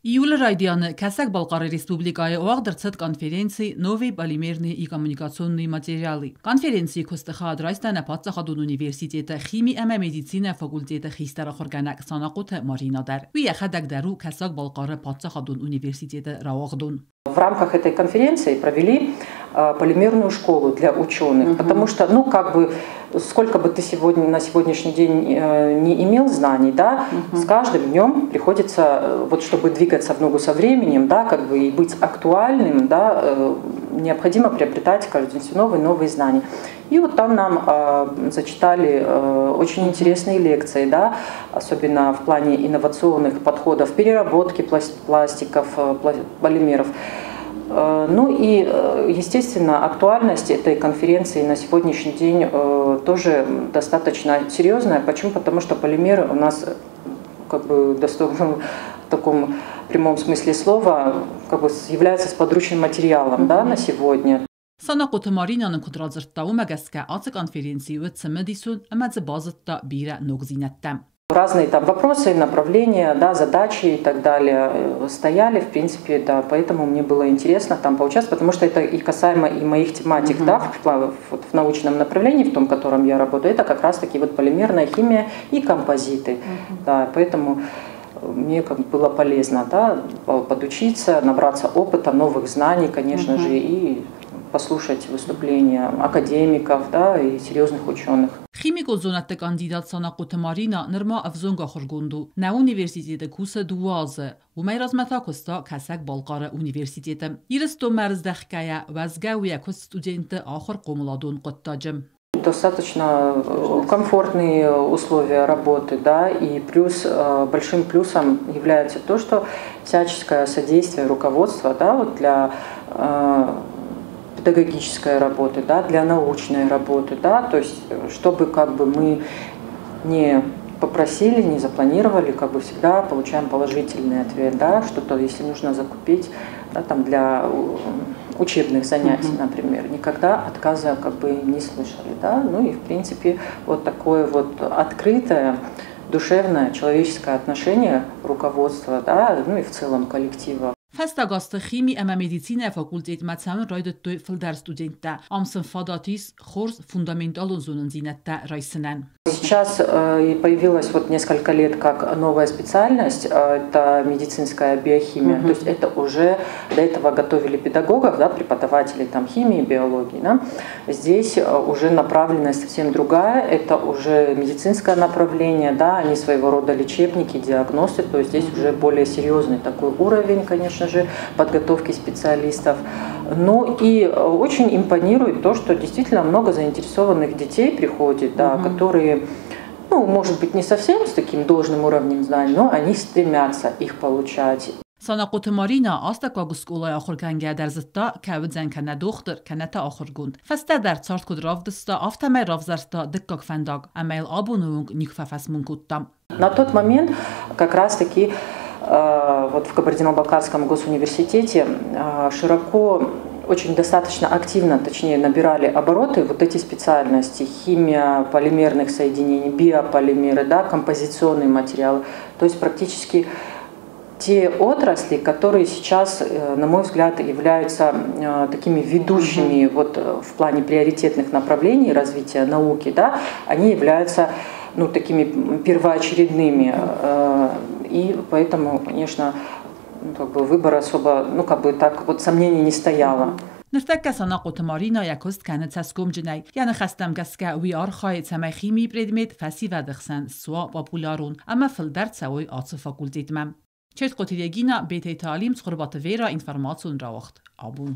Իյուլը ռայդյանը կասակ Բալყարի Ռեսպուբլիկայի օաղդրցըտ կոնֆերենցի նովի պալիմերնի и коммуникационные материалы. Конференции կոստխադրայստանը պատծախադուն ունիվերսիտետը խիմի əmə meditsina ֆակուլտետը խիստարախորգանակ սանақոթը մարինադար. Ու յախադակդարու կասակ Բալყարը պատծախադուն ունիверситеты ռավաղդուն. В рамках этой конференции провели полимерную школу для ученых, потому что, сколько бы ты на сегодняшний день не имел знаний, да, с каждым днем приходится, чтобы двигаться в ногу со временем, да, и быть актуальным, да, необходимо приобретать каждый день новые знания. И вот там нам зачитали очень интересные лекции, да, особенно в плане инновационных подходов, переработки пластиков, полимеров. Ну и, естественно, актуальность этой конференции на сегодняшний день тоже достаточно серьезная. Почему? Потому что полимеры у нас в таком прямом смысле слова являются сподручным материалом, да, на сегодня. Սանակոթը մարինանն կդրազրտաում գասկա ացը конференции цмедисун ամածը բազտա բիրա նոգզինատտամ. Разные там вопросы, направления, да, задачи и так далее стояли, в принципе, да, поэтому мне было интересно там поучаствовать, потому что это и касаемо и моих тематик, да, в научном направлении, в том, в котором я работаю, это как раз-таки полимерная химия и композиты, да, поэтому мне было полезно, да, подучиться, набраться опыта, новых знаний, конечно же, и послушать выступления академиков, да, и серьезных ученых. Химико зонатта кандидат Սանակոթը Մարինա նրմա ավզոնգա խորգոնդու նա ունիվերսիտետը կուսը դուազը ու մայրազմաթա կոստա կասակ Բալყարը ունիվերսիտետը իրստո մերզդախկայա վազգաուя կոս студенты ахор қомладун qottacım. Достаточно комфортные условия работы, да, и большим плюсом является то, что всяческое содействие руководства, да, для педагогической работы, да, для научной работы, да, то есть чтобы мы не попросили, не запланировали, всегда получаем положительный ответ, да, что-то если нужно закупить, да, там для учебных занятий, например, никогда отказа не слышали, да, ну и в принципе вот такое открытое, душевное, человеческое отношение руководства, да, ну и в целом коллектива. Фастагасты химии أما медицина факультет мацамн رايدت توي فلدر студента амсын фадатис хорс фундаменталун зунанзинатта райсынан. Сейчас появилась несколько лет как новая специальность, это медицинская биохимия, то есть это уже до этого готовили педагогов, да, преподавателей там химии, биологии, да. Здесь уже направленность совсем другая, это уже медицинское направление, да, они своего рода лечебники, диагносты, то есть здесь уже более серьезный такой уровень, конечно же, подготовки специалистов. Ну и очень импонирует то, что действительно много заинтересованных детей приходит, да, которые, может быть, не совсем с таким должным уровнем знаний, но они стремятся их получать. Սանակոթը Մարինա աստակագուս կոլայ ախորգանգյա դարզտա կավձան կանա դոխտր կանատա ախորգունդ ֆաստա դար ցարտ կոդրավդստա ավտամայ ravzarsta դկկակ ֆանդակ ամայլ աբունունг никфафас мункуттам. На тот момент как раз-таки в Кабардино-Балкарском госуниверситете широко, очень достаточно активно, точнее, набирали обороты эти специальности: химия полимерных соединений, биополимеры, да, композиционные материалы. То есть практически те отрасли, которые сейчас, на мой взгляд, являются такими ведущими в плане приоритетных направлений развития науки, да, они являются такими первоочередными. И поэтому, конечно, выбор особо, сомнений не стояло. Нртака Սանակոթը Մարինա якост կանացասկոմ ջնայ յանը խաստամ գասկա ու արխայ ցամայ խիմի предмет фасива դխսան սուա պոպուլարուն ամա ֆլդարցաوي ացը ֆակուլտետմամ Չերտ կոթիրեգինա բեթե տալիմ ծխրբատը վերա ինֆորմացիոն ռավախտ աբուն